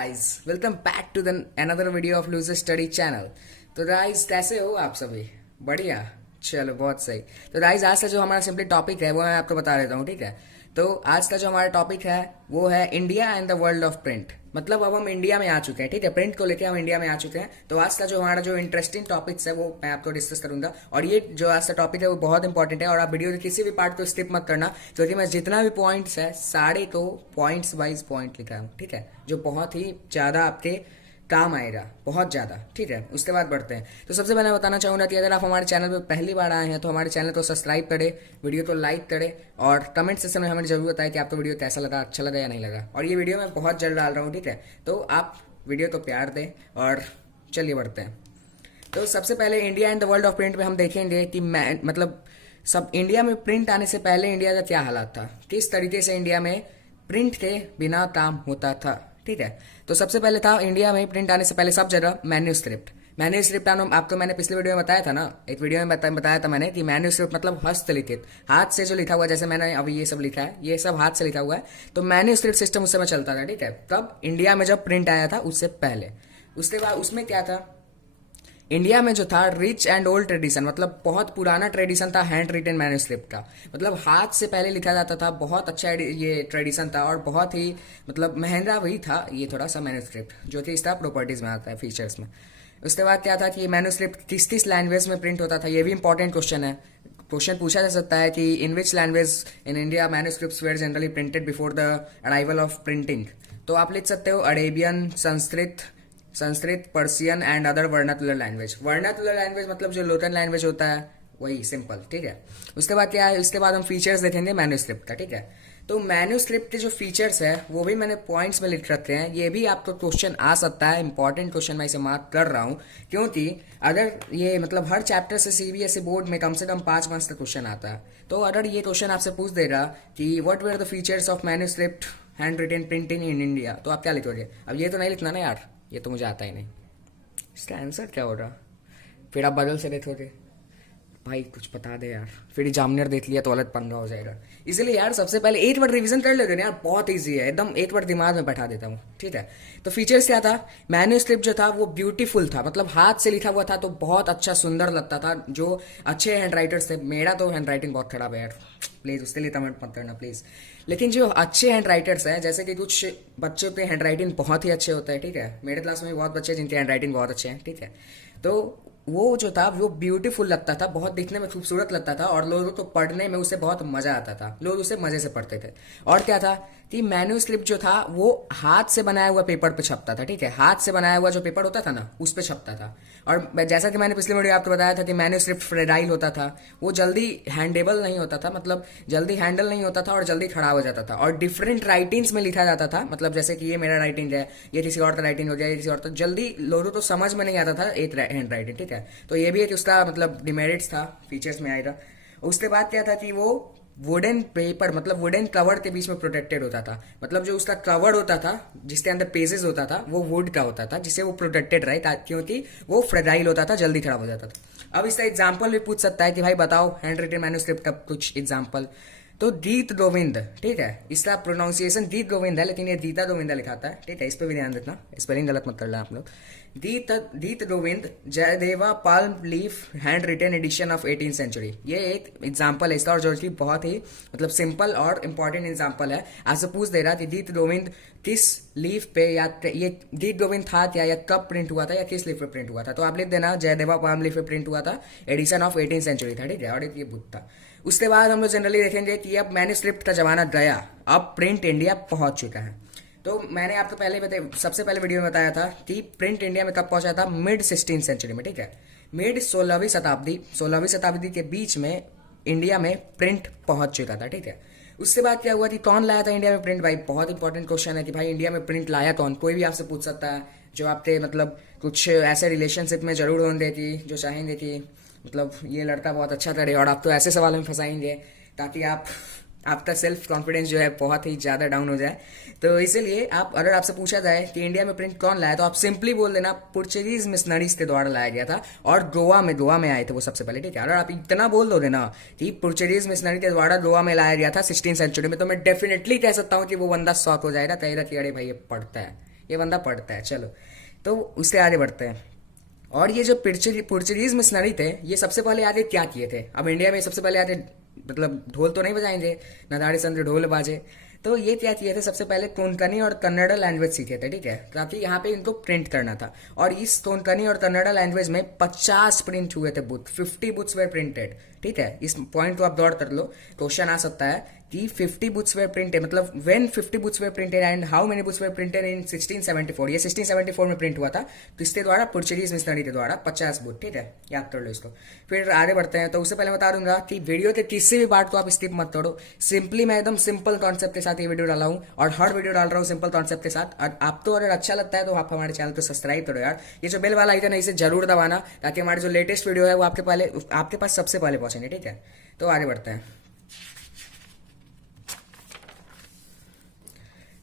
guys, welcome back to the another video of Loser Study channel। तो guys कैसे हो आप सभी? बढ़िया, चलो बहुत सही। तो गाइस आज का जो हमारा सिंपली टॉपिक है वो मैं आपको बता देता हूँ, ठीक है। तो आज का जो हमारा टॉपिक है वो है India and the world of print. मतलब अब हम इंडिया में आ चुके हैं, ठीक है, प्रिंट को लेके हम इंडिया में आ चुके हैं। तो आज का जो हमारा जो इंटरेस्टिंग टॉपिक्स है वो मैं आपको डिस्कस करूंगा। और ये जो आज का टॉपिक है वो बहुत इंपॉर्टेंट है और आप वीडियो के किसी भी पार्ट को स्किप मत करना, क्योंकि मैं जितना भी पॉइंट्स है सारे को पॉइंट्स वाइज पॉइंट लिखा हूँ, ठीक है, जो बहुत ही ज्यादा आपके काम आएगा, बहुत ज्यादा, ठीक है। उसके बाद बढ़ते हैं। तो सबसे पहले बताना चाहूंगा कि अगर आप हमारे चैनल पर पहली बार आए हैं तो हमारे चैनल को सब्सक्राइब करें, वीडियो को लाइक करें और कमेंट सेक्शन में हमें जरूर बताएं कि आपको वीडियो कैसा लगा, अच्छा लगा या नहीं लगा। और ये वीडियो मैं बहुत जल्द डाल रहा हूँ, ठीक है, तो आप वीडियो को प्यार दें और चलिए बढ़ते हैं। तो सबसे पहले India and the world of print में हम देखेंगे कि मतलब सब इंडिया में प्रिंट आने से पहले इंडिया का क्या हालात था, किस तरीके से इंडिया में प्रिंट के बिना काम होता था, ठीक है। तो सबसे पहले था इंडिया में प्रिंट आने से पहले सब जगह मैन्यूस्क्रिप्ट आपको मैंने पिछले वीडियो में बताया था ना, एक वीडियो में बताया था मैंने कि मैन्यूस्क्रिप्ट मतलब हस्तलिखित, हाथ से जो लिखा हुआ है, जैसे मैंने अभी ये सब लिखा है ये सब हाथ से लिखा हुआ है। तो मैन्यूस्क्रिप्ट सिस्टम उस समय चलता था, ठीक है। तब इंडिया में जब प्रिंट आया था उससे पहले, उसके बाद उसमें क्या था, इंडिया में जो था रिच एंड ओल्ड ट्रेडिशन, मतलब बहुत पुराना ट्रेडिशन था हैंड रिटन मैन्यूस्क्रिप्ट का, मतलब हाथ से पहले लिखा जाता था। बहुत अच्छा ये ट्रेडिशन था और बहुत ही मतलब महंगा भी था ये थोड़ा सा मैन्यूस्क्रिप्ट, जो कि इसका प्रॉपर्टीज में आता है, फीचर्स में। उसके बाद क्या था कि मैन्यूस्क्रिप्ट किस किस लैंग्वेज में प्रिंट होता था, ये भी इंपॉर्टेंट क्वेश्चन है। क्वेश्चन पूछा जा सकता है कि in which language in India manuscripts were generally printed before the arrival of printing. तो आप लिख सकते हो Arabian, Sanskrit, Persian and other vernacular language. Vernacular language मतलब जो लोकल लैंग्वेज होता है वही, सिंपल, ठीक है। उसके बाद क्या है, उसके बाद हम फीचर्स देखेंगे मैन्यूस्क्रिप्ट का, ठीक है। तो मैन्यूस्क्रिप्ट के जो फीचर्स है वो भी मैंने पॉइंट्स में लिख रखे हैं, ये भी आपको क्वेश्चन आ सकता है, इंपॉर्टेंट क्वेश्चन मैं इसे मार्क कर रहा हूँ, क्योंकि अगर ये मतलब हर चैप्टर से सीबीएसई बोर्ड में कम से कम 5 मार्क्स का क्वेश्चन आता है। तो अगर ये क्वेश्चन आपसे पूछ देगा कि what were the features of manuscript hand written printing in India, तो आप क्या लिखोगे? अब ये तो नहीं लिखना ना यार, ये तो मुझे आता ही नहीं, इसका आंसर क्या होगा? फिर आप बदल से देखोगे, भाई कुछ बता दे यार, फिर एग्जामिनर देख लिया तो अलग पंगा हो जाएगा। इसलिए यार सबसे पहले एक बार रिवीजन कर लेते हैं यार, बहुत इजी है एकदम, एक बार दिमाग में बैठा देता हूँ, ठीक है। तो फीचर्स क्या था, मैन्यूस्क्रिप्ट जो था वो ब्यूटीफुल था, मतलब हाथ से लिखा हुआ था तो बहुत अच्छा सुंदर लगता था। जो अच्छे हैंड राइटर्स थे, मेरा तो हैंड राइटिंग बहुत खराब है यार, प्लीज उसके लिए कमेंट मत करना प्लीज। लेकिन जो अच्छे हैंड राइटर्स हैं, जैसे कि कुछ बच्चों के हैंड राइटिंग बहुत ही अच्छे होते हैं, ठीक है, मेरे क्लास में भी बहुत बच्चे जिनके हैंड राइटिंग बहुत अच्छे हैं, ठीक है। तो वो जो था वो ब्यूटीफुल लगता था, बहुत दिखने में खूबसूरत लगता था और लोगों को पढ़ने में उसे बहुत मजा आता था, लोग उसे मजे से पढ़ते थे। और क्या था कि मैन्यूस्क्रिप्ट जो था वो हाथ से बनाया हुआ पेपर पे छपता था, ठीक है, हाथ से बनाया हुआ जो पेपर होता था ना उस पे छपता था। और जैसा कि मैंने पिछले वीडियो आपको बताया था कि मैन्यूस्क्रिप्ट फ्रेजाइल होता था, वो जल्दी हैंडेबल नहीं होता था, मतलब जल्दी हैंडल नहीं होता था और जल्दी खराब हो जाता था। और डिफरेंट राइटिंग्स में लिखा जाता था, मतलब जैसे कि ये मेरा राइटिंग है, ये किसी और का राइटिंग हो गया, ये किसी और, तो जल्दी लोगों को समझ में नहीं आता था एक हैंड राइटिंग, ठीक है। तो ये भी एक उसका मतलब डिमेरिट्स था, फीचर्स में आएगा। उसके बाद क्या था कि वो वुडन पेपर मतलब वुडन कवर के बीच में प्रोटेक्टेड होता था, मतलब जो उसका कवर होता था जिसके अंदर पेजेस होता था वो वुड का होता था, जिससे वो प्रोटेक्टेड रहे, क्योंकि वो फ्रेजाइल होता था, जल्दी खराब हो जाता था। अब इसका एग्जाम्पल भी पूछ सकता है कि भाई बताओ हैंड रिटन मैन्यूस्क्रिप्ट का कुछ एग्जाम्पल। तो गीत गोविंद, ठीक है, इसका प्रोनाउंसिएशन गीत गोविंद है लेकिन ये गीता गोविंदा लिखाता है, ठीक है, इस पर भी ध्यान देना, स्पेलिंग गलत मत कर लेना आप लोग। Geet Govind Jayadeva palm leaf handwritten edition of 18th century, ये एक एग्जाम्पल है इसका, और जो कि बहुत ही मतलब सिंपल और इंपॉर्टेंट एग्जाम्पल है। आपसे पूछ दे रहा कि गीत गोविंद किस लीफ पे, या ये गीत गोविंद था क्या, या कब प्रिंट हुआ था, या किस लीफ पे प्रिंट हुआ था, तो आप लिख देना जयदेवा पाल्म लीफ पे प्रिंट हुआ था, एडिशन ऑफ 18th सेंचुरी था, ठीक है, और ये बुक था। उसके बाद हम लोग जनरली देखेंगे कि अब मैन्यूस्क्रिप्ट का जमाना गया, अब प्रिंट इंडिया पहुंच चुका है। तो मैंने आपको सबसे पहले वीडियो में बताया था कि प्रिंट इंडिया में कब पहुंचा था, मिड 16th सेंचुरी में, ठीक है, मिड 16वीं शताब्दी के बीच में इंडिया में प्रिंट पहुंच चुका था, ठीक है। उसके बाद क्या हुआ कि कौन लाया था इंडिया में प्रिंट, भाई बहुत इंपॉर्टेंट क्वेश्चन है कि भाई इंडिया में प्रिंट लाया कौन, कोई भी आपसे पूछ सकता है, जो आपके मतलब कुछ ऐसे रिलेशनशिप में जरूर होंगे कि जो चाहेंगे कि मतलब ये लड़का बहुत अच्छा करे, और आप तो ऐसे सवाल में फंसाएंगे ताकि आपका सेल्फ कॉन्फिडेंस जो है बहुत ही ज्यादा डाउन हो जाए। तो इसीलिए अगर आपसे पूछा जाए कि इंडिया में प्रिंट कौन लाया, तो आप सिंपली बोल देना पोर्चुगीज मिशनरीज के द्वारा लाया गया था, और गोवा में आए थे वो सबसे पहले, ठीक है। अगर आप इतना बोल दोगे ना कि पोर्चुगीज मिशनरी के द्वारा गोवा में लाया गया था 16th सेंचुरी में, तो मैं डेफिनेटली कह सकता हूँ कि वो बंदा शॉक हो जाएगा, कहेगा कि अरे भाई ये पढ़ता है, ये बंदा पढ़ता है। चलो, तो उससे आगे बढ़ते हैं। और ये जो पुर्तगीज मिशनरी थे, ये सबसे पहले आगे क्या किए थे? अब इंडिया में सबसे पहले आगे मतलब ढोल तो नहीं बजाएंगे, नदाड़ी संद्र ढोल बाजे। तो ये क्या किए थे? सबसे पहले कोंकणी और कन्नड़ लैंग्वेज सीखे थे, ठीक है, ताकि यहाँ पे इनको प्रिंट करना था। और इस कोंकणी और कन्नड़ लैंग्वेज में 50 प्रिंट हुए थे बुक, 50 बुक्स वेर प्रिंटेड, ठीक है। इस पॉइंट को आप दौड़ कर लो, क्वेश्चन आ सकता है कि 50 बुक्स वेर प्रिंटेड, मतलब when 50 books were printed and how many books were printed in 1674। ये 1674 में प्रिंट हुआ था किसके द्वारा? पुर्तगीज मिशनरी के द्वारा 50 बुक, ठीक है, याद कर लो इसको। फिर आगे बढ़ते हैं। तो उससे पहले बता दूंगा कि वीडियो के किसी भी पार्ट को आप स्किप मत करो। सिंपली मैं एकदम सिंपल कॉन्सेप्ट के साथ ये वीडियो डाला हूँ, और हर वीडियो डाल रहा हूँ सिंपल कॉन्सेप्ट के साथ। और आपको अगर अच्छा लगता है तो आप हमारे चैनल को सब्सक्राइब करो यार। ये जो बेल वाला आइकन है इसे जरूर दबाना, ताकि हमारे जो लेटेस्ट वीडियो है वो आपके पास सबसे पहले पहुंचेंगे, ठीक है। तो आगे बढ़ते हैं।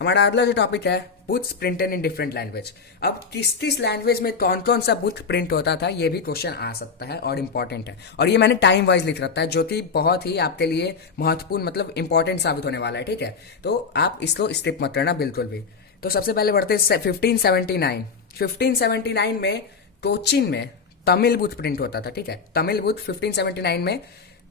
हमारा अगला जो टॉपिक है, books printed in different language. अब किस लैंग्वेज में कौन कौन सा बुक प्रिंट होता था, ये भी क्वेश्चन आ सकता है और इंपॉर्टेंट है। और ये मैंने टाइम वाइज लिख रखा है, जो कि बहुत ही आपके लिए महत्वपूर्ण मतलब इंपॉर्टेंट साबित होने वाला है, ठीक है। तो आप इसको स्किप मत करना बिल्कुल भी। तो सबसे पहले बढ़ते हैं 1579 में कोचीन में तमिल बुक प्रिंट होता था, ठीक है। तमिल बुक 1579 में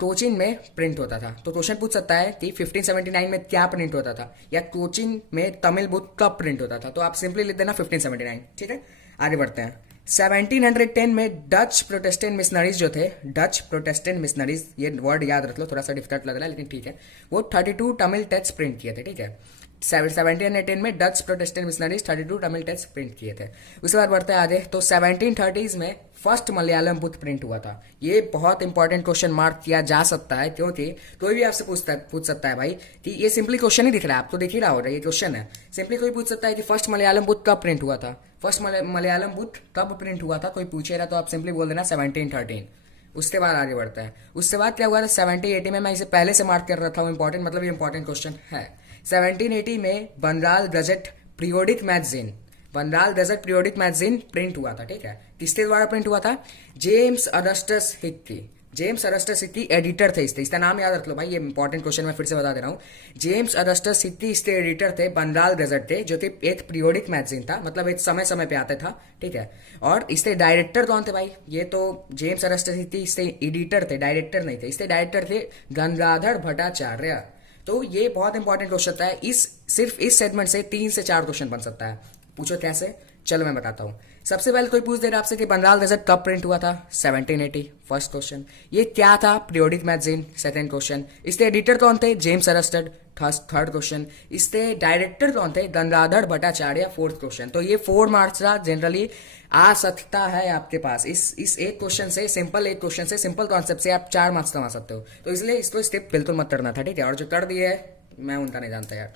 कोचीन में प्रिंट होता था। तो क्वेश्चन पूछ सकता है कि 1579 में क्या प्रिंट होता था, या कोचीन में तमिल बुक कब प्रिंट होता था? तो आप सिंपली लिख देना 1579, ठीक है। आगे बढ़ते हैं। 1710 में डच प्रोटेस्टेंट मिशनरीज जो थे, डच प्रोटेस्टेंट मिशनरीज, ये वर्ड याद रख लो, थोड़ा सा डिफिकल्ट लग रहा है लेकिन ठीक है, वो 32 तमिल टेक्स्ट प्रिंट किए थे, ठीक है। 1718 में Dutch Protestant missionaries 32 Tamil text print किए थे। उसके बाद बढ़ते हैं आगे। तो 1730s में फर्स्ट मलयालम बुक प्रिंट हुआ था। ये बहुत इंपॉर्टेंट क्वेश्चन मार्क किया जा सकता है, क्योंकि कोई भी आपसे पूछ सकता है भाई कि ये सिंपली क्वेश्चन ही दिख रहा है, आप तो देख ही रहा होगा, ये क्वेश्चन है। सिंपली कोई पूछ सकता है कि फर्स्ट मलयालम बुक कब प्रिंट हुआ था, फर्स्ट मलयालम बुक कब प्रिंट हुआ था, कोई पूछेगा तो आप सिंपली बोल देना 1713। उसके बाद आगे बढ़ता है। उसके बाद क्या हुआ था 1780 में, मैं इसे पहले से मार्क कर रखा हूँ इंपॉर्टेंट, मतलब ये इंपॉर्टेंट क्वेश्चन है। 1780 में Bengal gazette periodic magazine, Bengal gazette periodic magazine print हुआ था, ठीक है। किसके द्वारा प्रिंट हुआ था? James Augustus Hicky. James Augustus Hicky editor थे इसका नाम याद रख लो भाई, ये इंपॉर्टेंट क्वेश्चन मैं फिर से बता दे रहा हूँ। जेम्स अगस्टस हिक्की इसके एडिटर थे, बंगाल गजट थे, जो कि एक पीरियोडिक मैगजीन था, मतलब एक समय समय पे आता था, ठीक है। और इसके डायरेक्टर कौन थे भाई? ये तो जेम्स अगस्टस हिक्की इसके एडिटर थे, डायरेक्टर नहीं थे। इसके डायरेक्टर थे गंगाधर भट्टाचार्य। तो ये बहुत इंपॉर्टेंट क्वेश्चन है। सिर्फ इस सेगमेंट से 3 से 4 क्वेश्चन बन सकता है। पूछो कैसे, चलो मैं बताता हूँ। सबसे पहले कोई पूछ दे रहा आपसे कि बंगाल गजट कब प्रिंट हुआ था? 1780, फर्स्ट क्वेश्चन। ये क्या था? Periodic magazine, second question. इसके एडिटर कौन थे? James Augustus, third question. इसके डायरेक्टर कौन थे? Gangadhar Bhattacharya, fourth question. तो ये 4 मार्क्स का जनरली आ सकता है आपके पास। इस एक क्वेश्चन से, एक क्वेश्चन से, सिंपल कॉन्सेप्ट से आप 4 मार्क्स कमा सकते हो। तो इसलिए इसको स्किप बिल्कुल मत करना था, ठीक है। और जो कर दिए है मैं उनका नहीं जानता यार,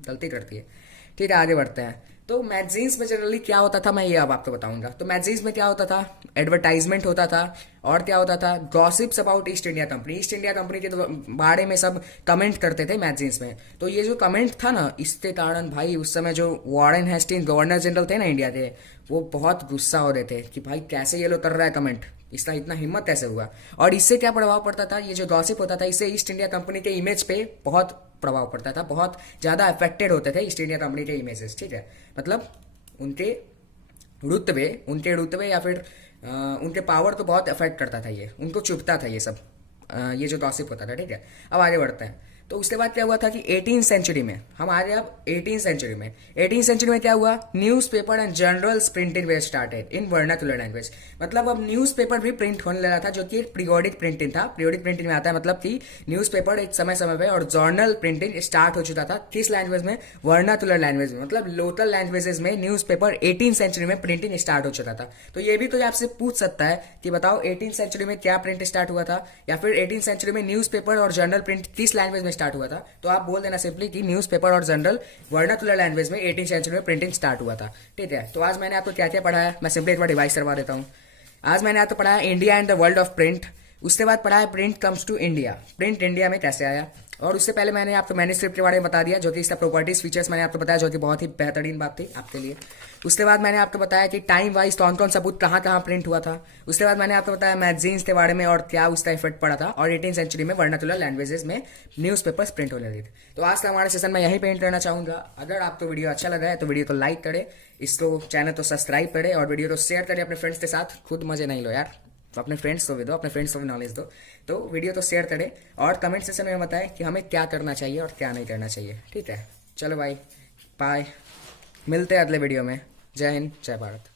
गलती करती है, ठीक है। आगे बढ़ते हैं। तो मैगजीन्स में जनरली क्या होता था, मैं ये अब आपको बताऊंगा। तो मैगजीन्स में क्या होता था? एडवर्टाइजमेंट होता था, और क्या होता था? Gossips about east India company. East India company के बारे में सब कमेंट करते थे मैगजीन्स में। तो ये जो कमेंट था ना, इसके कारण भाई उस समय जो वॉरेन हेस्टिंग्स गवर्नर जनरल थे ना इंडिया के, वो बहुत गुस्सा हो रहे थे कि भाई कैसे ये लोग कर रहा है कमेंट, इसका इतना हिम्मत कैसे हुआ। और इससे क्या प्रभाव पड़ता था? ये जो गॉसिप होता था, इससे ईस्ट इंडिया कंपनी के इमेज पे बहुत प्रभाव पड़ता था, बहुत ज्यादा अफेक्टेड होते थे ईस्ट इंडिया कंपनी के इमेजेस, ठीक है। मतलब उनके रुतबे या फिर उनके पावर को बहुत अफेक्ट करता था, ये उनको चुभता था ये सब, ये जो गॉसिप होता था, ठीक है। अब आगे बढ़ते हैं। तो उसके बाद क्या हुआ था कि 18th सेंचुरी में, हम आ गए अब 18th सेंचुरी में। 18th सेंचुरी में क्या हुआ? Newspaper and journals printing way started in vernacular language. मतलब अब न्यूज़पेपर भी प्रिंट होने लगा था, जो कि एक पीरियोडिक प्रिंटिंग था। पीरियोडिक प्रिंटिंग में आता है मतलब कि न्यूज़पेपर एक समय समय पे, और जर्नल प्रिंटिंग स्टार्ट हो चुका था किस लैंग्वेज में? वर्नाक्युलर लैंग्वेज में, मतलब लोकल लैंग्वेजेस में न्यूज़पेपर 18th सेंचुरी में प्रिंटिंग स्टार्ट हो चुका था। तो ये भी कोई आपसे पूछ सकता है कि बताओ 18th सेंचुरी में क्या प्रिंट स्टार्ट हुआ था, या फिर 18th सेंचुरी में न्यूज़पेपर और जर्नल प्रिंट किस लैंग्वेज में स्टार्ट हुआ था? तो आप बोल देना सिंपली कि न्यूज़पेपर और जर्नल वर्नाक्युलर लैंग्वेज में 18th सेंचुरी में प्रिंटिंग स्टार्ट हुआ था, ठीक है। तो आज मैंने आपको क्या क्या पढ़ाया, मैं सिंपली एक बार रिवाइज करवा देता हूँ। आज मैंने आपको पढ़ाया India and the world of print. उसके बाद पढ़ा है print comes to India, print India में कैसे आया। और उससे पहले मैंने आपको मैन्युस्क्रिप्ट के बारे में बता दिया, जो कि इसका प्रॉपर्टीज फीचर्स मैंने आपको बताया, जो कि बहुत ही बेहतरीन बात थी आपके लिए। उसके बाद मैंने आपको बताया कि टाइम वाइज कौन कौन सा बुक कहाँ कहाँ प्रिंट हुआ था। उसके बाद मैंने आपको बताया मैगजीन्स के बारे में और क्या उसका इफेक्ट पड़ा था, और 18th सेंचुरी में वर्नाकुलर लैंग्वेजेस में न्यूज़पेपर्स प्रिंट होने लगे थे। तो आज का हमारा सेशन मैं यहीं पे एंड करना चाहूँगा। अगर आपको वीडियो अच्छा लगा है तो वीडियो को लाइक करें, इसको चैनल को सब्सक्राइब करें और वीडियो को शेयर करें अपने फ्रेंड्स के साथ। खुद मजे नहीं लो यार, तो अपने फ्रेंड्स को भी दो, अपने फ्रेंड्स को भी नॉलेज दो। तो वीडियो तो शेयर करें और कमेंट सेक्शन में बताएं कि हमें क्या करना चाहिए और क्या नहीं करना चाहिए। ठीक है, चलो भाई, बाय, मिलते हैं अगले वीडियो में। जय हिंद, जय भारत।